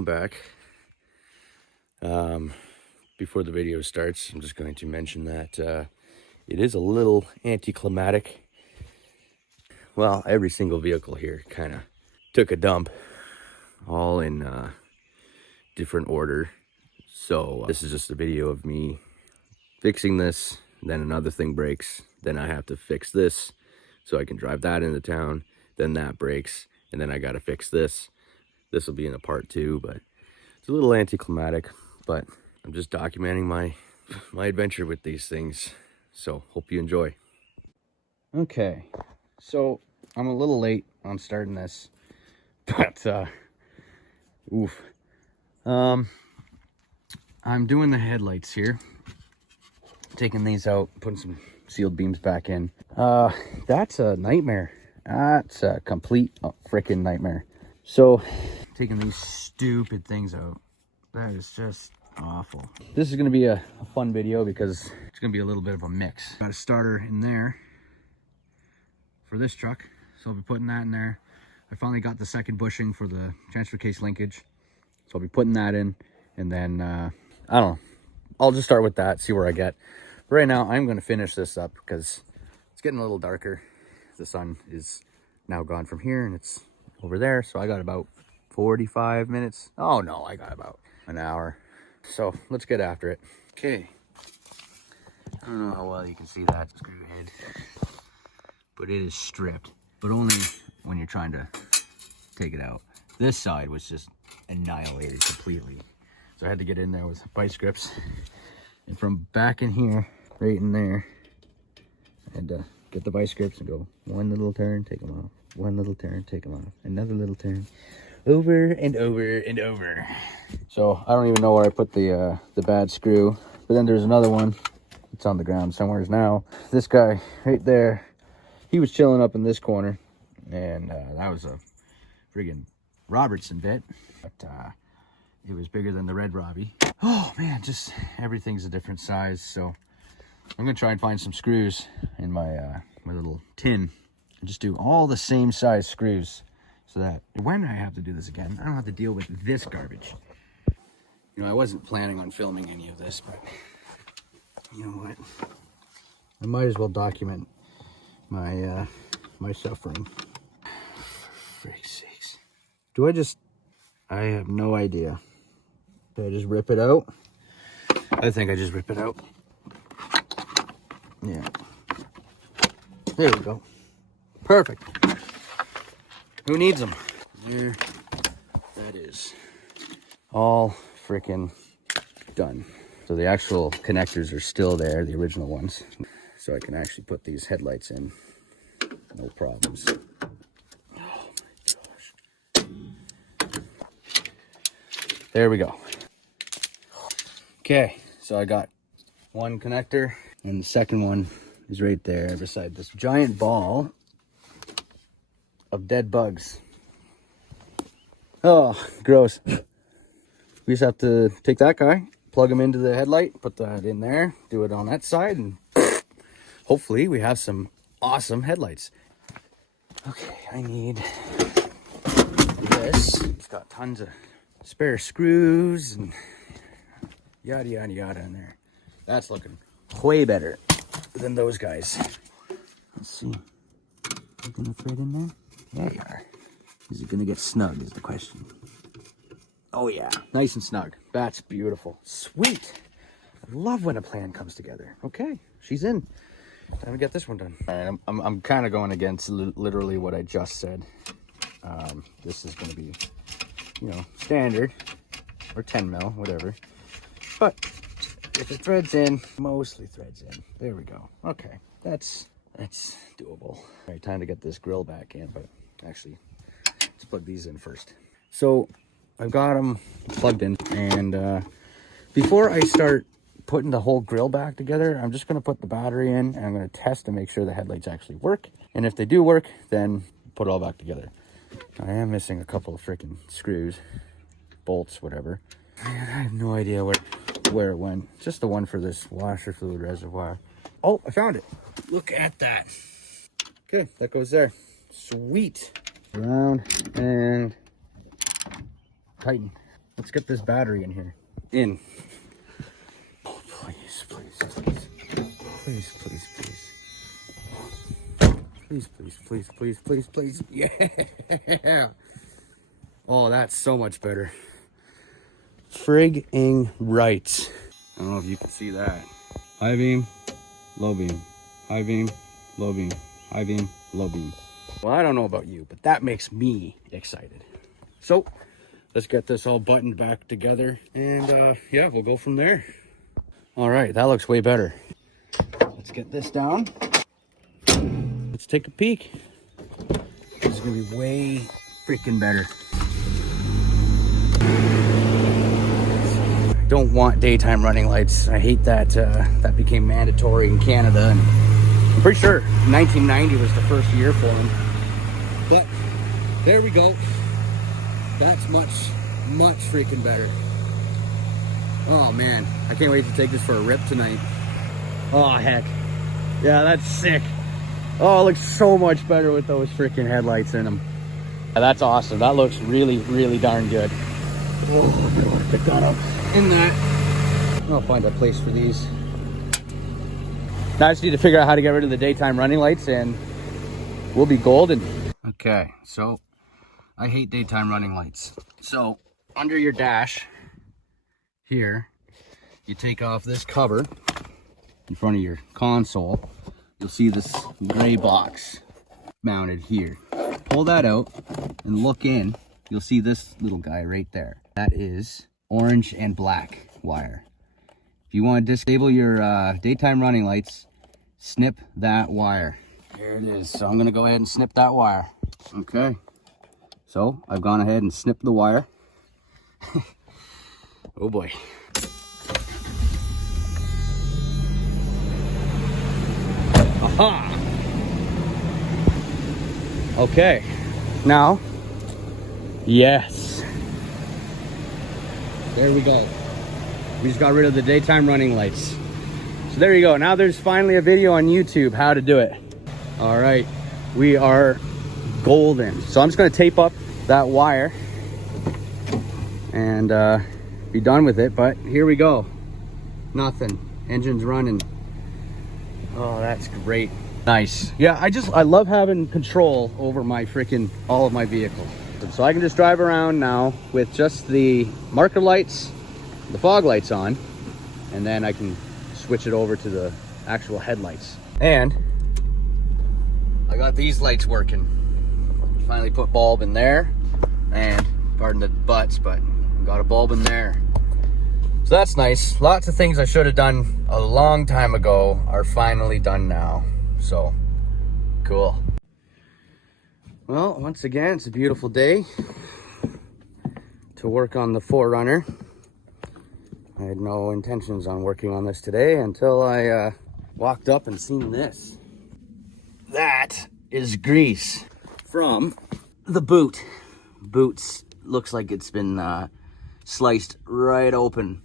welcome back. Before the video starts, I'm just going to mention that it is a little anticlimactic. Well, every single vehicle here kind of took a dump, all in different order. So this is just a video of me fixing this, then another thing breaks, then I have to fix this so I can drive that into town, then that breaks, and then I got to fix this. This will be in a part 2, but it's a little anticlimactic, but I'm just documenting my adventure with these things. So hope you enjoy. Okay, so I'm a little late on starting this, but I'm doing the headlights here, taking these out, putting some sealed beams back in. That's a nightmare. That's a complete freaking nightmare. So taking these stupid things out, that is just awful. This is going to be a fun video because it's going to be a little bit of a mix. Got a starter in there for this truck, so I'll be putting that in there. I finally got the second bushing for the transfer case linkage, so I'll be putting that in, and then I don't know, I'll just start with that, see where I get. But right now I'm going to finish this up because it's getting a little darker. The sun is now gone from here and it's over there, so I got about 45 minutes. Oh no, I got about an hour. So let's get after it. Okay, I don't know how well you can see that screw head, but it is stripped, but only when you're trying to take it out. This side was just annihilated completely, so I had to get in there with vice grips, and from back in here, right in there, I had to get the vice grips and go one little turn, take them off, one little turn, take them off, another little turn, over and over and over. So I don't even know where I put the bad screw, but then there's another one. It's on the ground somewhere now. This guy right there, he was chilling up in this corner, and that was a friggin' Robertson bit, but it was bigger than the red Robbie. Oh man, just everything's a different size. So I'm gonna try and find some screws in my my little tin and just do all the same size screws, so that when I have to do this again, I don't have to deal with this garbage. You know, I wasn't planning on filming any of this, but you know what? I might as well document my my suffering. For frick's sakes. Do I have no idea. Did I just rip it out? I think I just rip it out. Yeah. There we go. Perfect. Who needs them? There that is. All freaking done. So the actual connectors are still there, the original ones. So I can actually put these headlights in. No problems. Oh my gosh. There we go. Okay, so I got one connector, and the second one is right there beside this giant ball of dead bugs. Oh, gross. We just have to take that guy, plug him into the headlight, put that in there, do it on that side, and hopefully we have some awesome headlights. Okay, I need this. It's got tons of spare screws and yada yada yada in there. That's looking way better than those guys. Let's see. Are gonna fit in there? There you are. Is it gonna get snug is the question. Oh yeah, nice and snug. That's beautiful. Sweet. I love when a plan comes together. Okay, she's in. Time to get this one done. All right, I'm kind of going against literally what I just said. This is going to be, you know, standard or 10 mil, whatever. But if it threads in, mostly threads in. There we go. Okay, that's doable. All right, time to get this grill back in, but actually, let's plug these in first. So I've got them plugged in, and before I start putting the whole grill back together, I'm just going to put the battery in, and I'm going to test to make sure the headlights actually work. And if they do work, then put it all back together. I am missing a couple of freaking screws, bolts, whatever. I have no idea where it went. Just the one for this washer fluid reservoir. Oh, I found it. Look at that. Okay, that goes there. Sweet. Around and tighten. Let's get this battery in here. In. Oh, please, please, please. Please, please, please. Please, please, please, please, please, please. Yeah. Oh, that's so much better. Frigging right. I don't know if you can see that. High beam, low beam. High beam, low beam. High beam, low beam. Well, I don't know about you, but that makes me excited. So, let's get this all buttoned back together. And yeah, we'll go from there. All right, that looks way better. Let's get this down. Let's take a peek. This is gonna be way freaking better. Don't want daytime running lights. I hate that that became mandatory in Canada, and I'm pretty sure 1990 was the first year for them. But there we go. That's much freaking better. Oh man, I can't wait to take this for a rip tonight. Oh heck, yeah, that's sick. Oh, it looks so much better with those freaking headlights in them. Yeah, that's awesome. That looks really, really darn good. Oh, I want to pick that up in that. I'll find a place for these. Now I just need to figure out how to get rid of the daytime running lights and we'll be golden. Okay, so I hate daytime running lights. So under your dash here, you take off this cover in front of your console. You'll see this gray box mounted here. Pull that out and look in. You'll see this little guy right there. That is orange and black wire. If you want to disable your daytime running lights, snip that wire. There it is. So I'm going to go ahead and snip that wire. Okay. So I've gone ahead and snipped the wire. Oh boy. Aha! Okay, now, yes. There we go. We just got rid of the daytime running lights. So there you go. Now there's finally a video on YouTube how to do it. All right, we are golden. So I'm just gonna tape up that wire and be done with it, but here we go. Nothing, engine's running. Oh, that's great. Nice. Yeah, I love having control over my freaking all of my vehicles. So I can just drive around now with just the marker lights, the fog lights on, and then I can switch it over to the actual headlights. And I got these lights working. Finally put bulb in there, and pardon the butts, but got a bulb in there. So that's nice. Lots of things I should have done a long time ago are finally done now. So cool. Well, once again, it's a beautiful day to work on the 4Runner. I had no intentions on working on this today until I walked up and seen this. That is grease from the boot. Boots looks like it's been sliced right open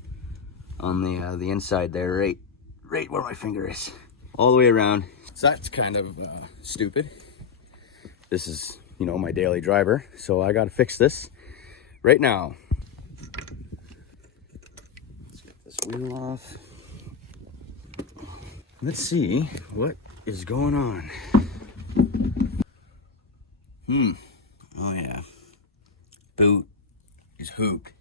on the inside there, right where my finger is, all the way around. So that's kind of stupid. This is, you know, my daily driver, so I gotta fix this right now. Let's get this wheel off. Let's see what is going on. Oh yeah, boot is hook.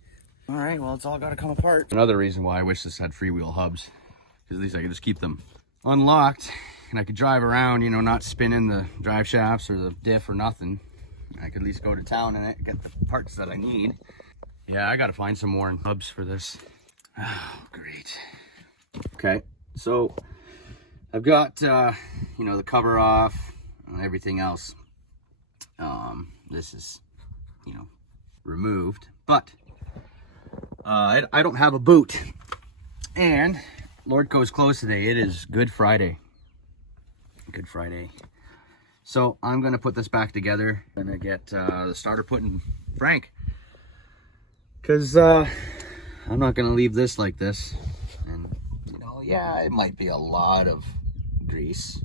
All right, well, it's all got to come apart. Another reason why I wish this had freewheel hubs, because at least I could just keep them unlocked and I could drive around, you know, not spinning the drive shafts or the diff or nothing. I could at least go to town in it, get the parts that I need. Yeah, I got to find some more hubs for this. Oh, great. Okay, so I've got, you know, the cover off and everything else. This is, you know, removed, but I don't have a boot. And Lord goes close today. It is Good Friday. Good Friday. So I'm going to put this back together. I'm going to get the starter put in Frank. Because I'm not going to leave this like this. And, you know, yeah, it might be a lot of grease,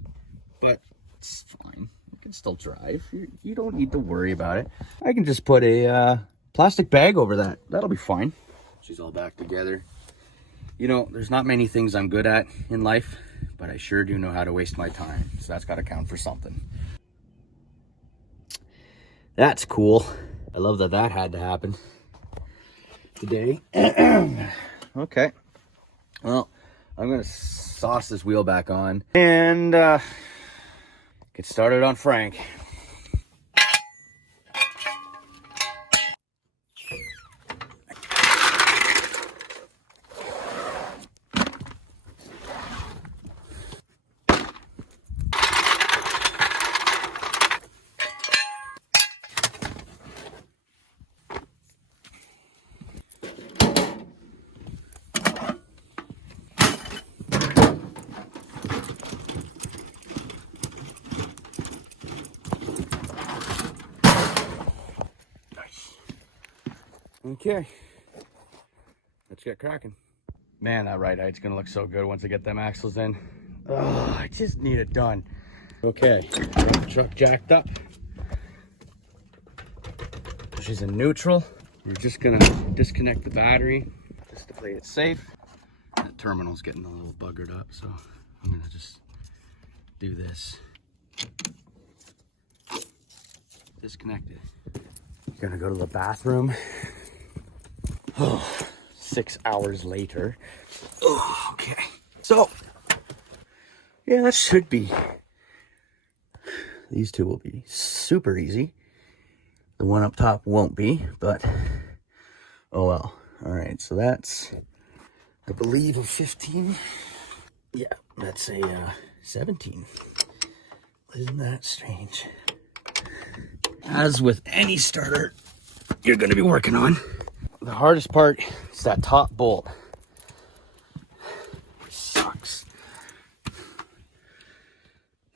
but it's fine. You can still drive. You don't need to worry about it. I can just put a plastic bag over that. That'll be fine. She's all back together. You know, there's not many things I'm good at in life, but I sure do know how to waste my time. So that's got to count for something. That's cool. I love that that had to happen today. Okay. Well, I'm going to sauce this wheel back on and get started on Frank. Okay, let's get cracking. Man, that right height's gonna look so good once I get them axles in. Oh, I just need it done. Okay, got the truck jacked up. She's in neutral. We're just gonna disconnect the battery just to play it safe. The terminal's getting a little buggered up, so I'm gonna just do this. Disconnect it. Gonna go to the bathroom. Oh, 6 hours later. Oh, okay. So, yeah, that should be. These two will be super easy. The one up top won't be, but oh well. All right, so that's, I believe, a 15. Yeah, that's a 17. Isn't that strange? As with any starter you're going to be working on, the hardest part is that top bolt. It sucks.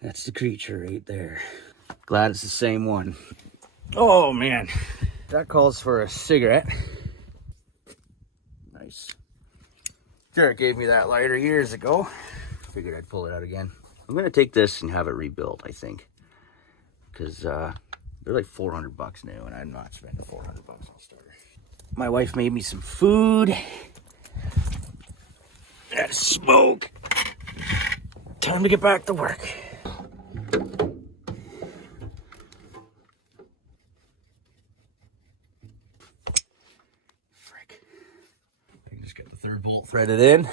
That's the creature right there. Glad it's the same one. Oh man, that calls for a cigarette. Nice. Jared gave me that lighter years ago. Figured I'd pull it out again. I'm gonna take this and have it rebuilt, I think, because they're like $400 new, and I'm not spending $400 on a starter. My wife made me some food. Had a smoke. Time to get back to work. Frick. I can just get the third bolt threaded in.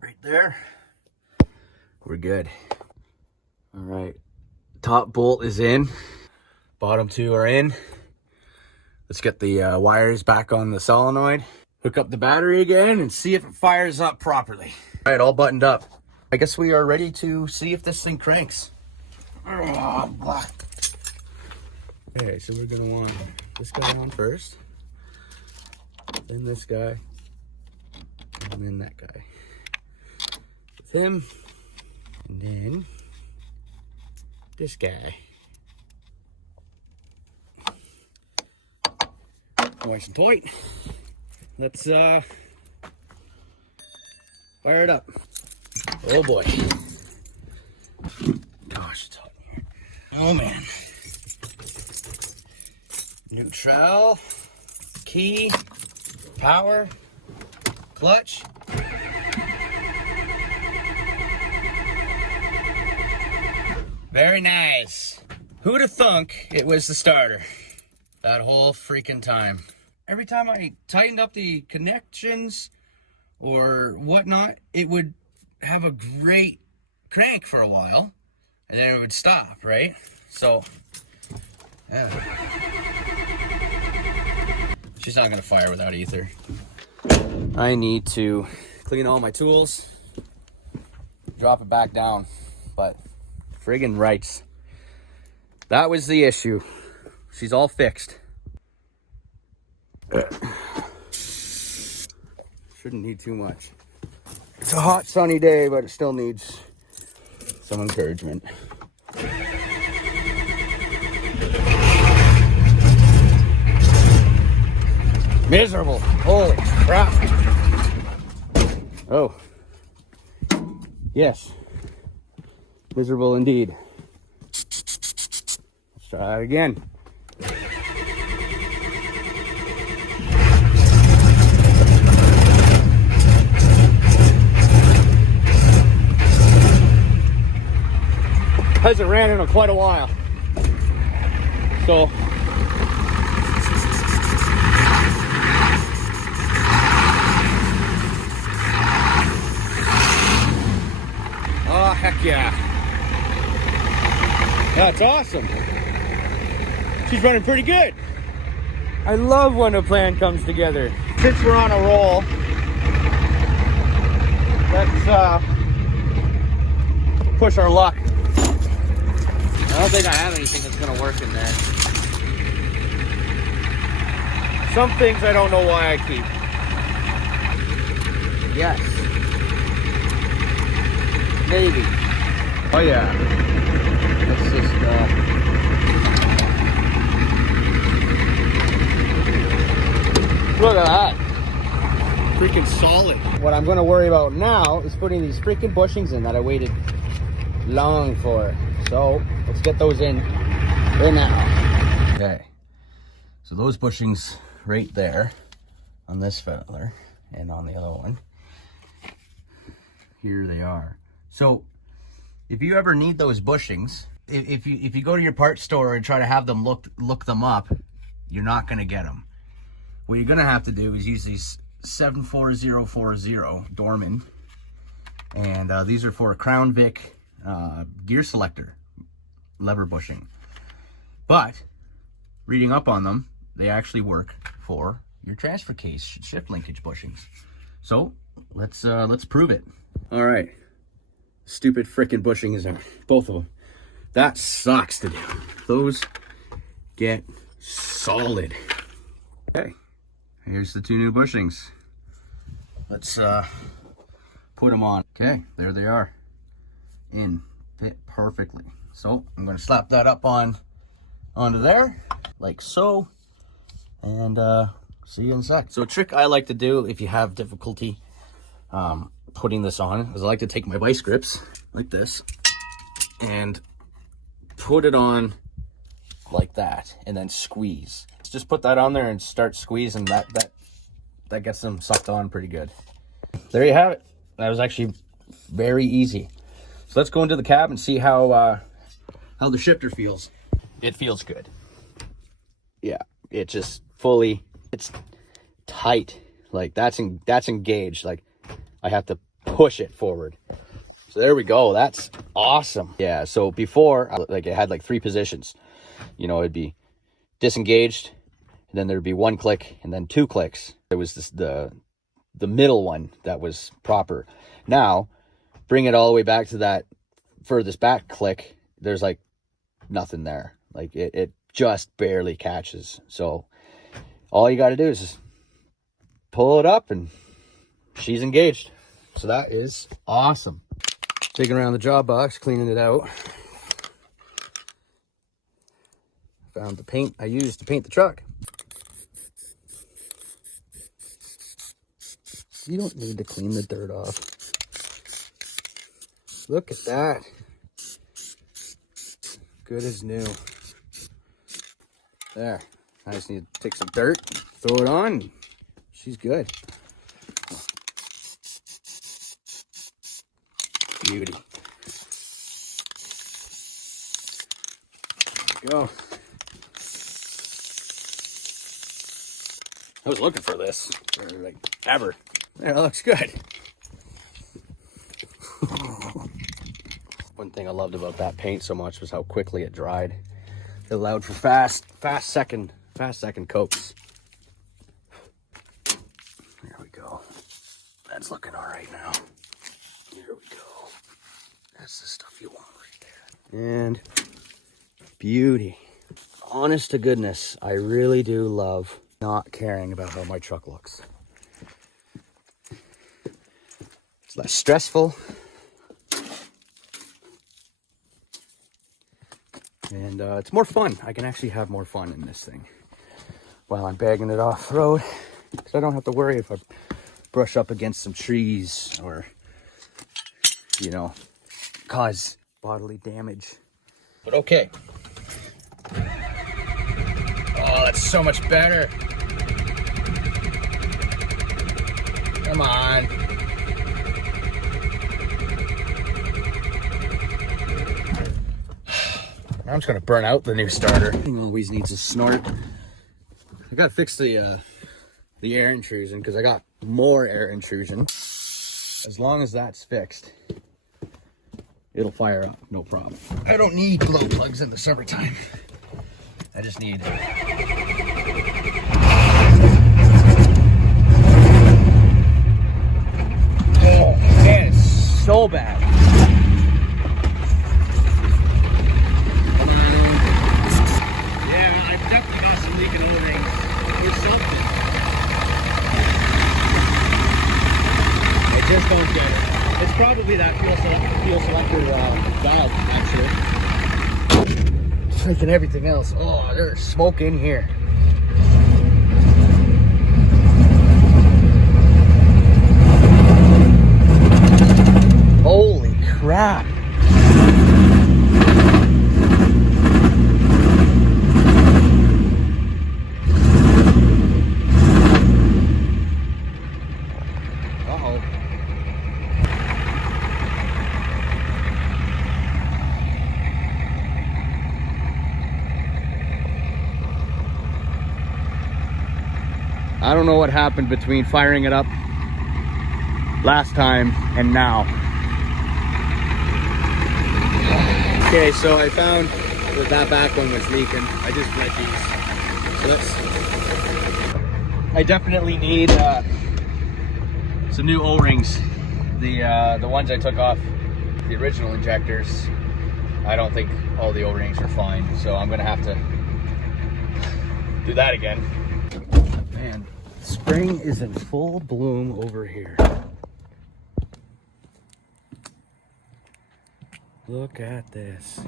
Right there. We're good. All right. Top bolt is in. Bottom two are in. Let's get the wires back on the solenoid. Hook up the battery again and see if it fires up properly. All right, all buttoned up. I guess we are ready to see if this thing cranks. Okay, so we're gonna want this guy on first, then this guy, and then that guy. With him, and then this guy. Nice and tight. Let's fire it up. Oh boy. Gosh, it's hot in here. Oh man. Neutral, key, power, clutch. Very nice. Who'd have thunk it was the starter that whole freaking time? Every time I tightened up the connections or whatnot, it would have a great crank for a while, and then it would stop, right? So, yeah. She's not gonna fire without ether. I need to clean all my tools, drop it back down, but friggin' rights. That was the issue. She's all fixed. Shouldn't need too much. It's a hot sunny day, but it still needs some encouragement. Miserable. Holy crap. Oh. Yes. Miserable indeed. Let's try it again. Hasn't ran in quite a while. So oh, heck yeah. That's awesome. She's running pretty good. I love when a plan comes together. Since we're on a roll, let's push our luck. I don't think I have anything that's gonna work in there. Some things I don't know why I keep. Yes. Maybe. Oh yeah. Let's just look at that. Freaking solid. What I'm gonna worry about now is putting these freaking bushings in that I waited long for. So let's get those in now. Okay. So those bushings right there on this feather and on the other one. Here they are. So if you ever need those bushings, if you go to your parts store and try to have them look them up, you're not gonna get them. What you're gonna have to do is use these 74040 Dorman, and these are for a Crown Vic gear selector lever bushing. But reading up on them, they actually work for your transfer case shift linkage bushings. So let's prove it. All right, stupid frickin' bushings are both of them. That sucks to do. Those get solid. Okay, here's the two new bushings. Let's put them on. Okay, there they are. In, fit perfectly. So I'm gonna slap that up onto there, like so, and see you in a sec. So a trick I like to do if you have difficulty putting this on is I like to take my vice grips like this and put it on like that and then squeeze. Just put that on there and start squeezing. That gets them sucked on pretty good. There you have it. That was actually very easy. So let's go into the cab and see how the shifter feels. It feels good. Yeah, it just fully, it's tight. Like that's engaged. Like I have to push it forward. So there we go. That's awesome. Yeah, so before, like it had like 3 positions. You know, it'd be disengaged, and then there'd be 1 click, and then 2 clicks. It was the middle one that was proper. Now, bring it all the way back to that furthest back click. There's like nothing there. Like it just barely catches. So all you got to do is just pull it up, and she's engaged. So that is awesome. Taking around the job box, cleaning it out. Found the paint I used to paint the truck. You don't need to clean the dirt off. Look at that. Good as new. There. I just need to take some dirt, throw it on. She's good. Beauty. There we go. I was looking for this for like ever. Yeah, that looks good. One thing I loved about that paint so much was how quickly it dried. It allowed for fast second coats. There we go. That's looking all right now. Here we go. That's the stuff you want right there. And beauty. Honest to goodness, I really do love not caring about how my truck looks. It's less stressful. And it's more fun. I can actually have more fun in this thing while I'm bagging it off road, because I don't have to worry if I brush up against some trees or, you know, cause bodily damage. But okay. Oh, that's so much better. Come on. I'm just gonna burn out the new starter. Thing always needs a snort. I gotta fix the air intrusion because I got more air intrusion. As long as that's fixed, it'll fire up, no problem. I don't need glow plugs in the summertime. I just need oh man, it's so bad. Yeah, I've definitely got some leaking O-rings or something. I just don't get it. It's probably that fuel selector valve, actually. Like in everything else. Oh, there's smoke in here. Holy crap. Uh-oh. I don't know what happened between firing it up last time and now. Okay, so I found that back one was leaking. I just bled these. So I definitely need some new O-rings. The ones I took off the original injectors, I don't think all the O-rings are fine. So I'm gonna have to do that again. Man, spring is in full bloom over here. Look at this.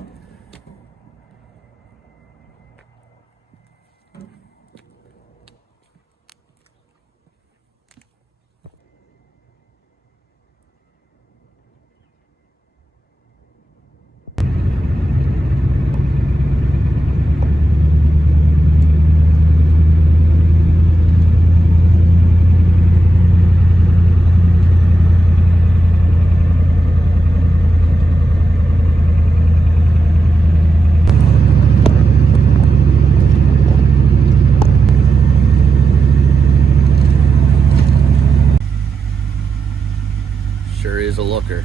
Sure is a looker.